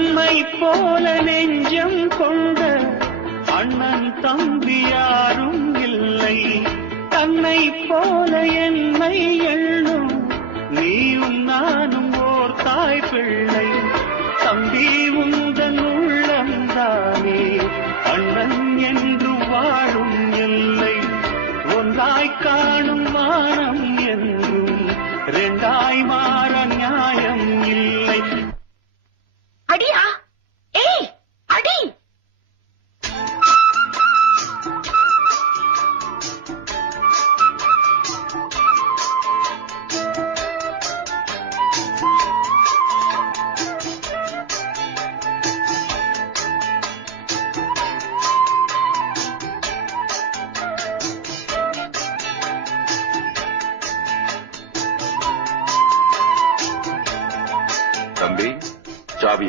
தன்னை போல நெஞ்சம் கொண்ட அண்ணன் தம்பி யாரும் இல்லை. தன்னை போல என்னை எண்ணும் நீயும் நானும் ஓர் தாய் பிள்ளை.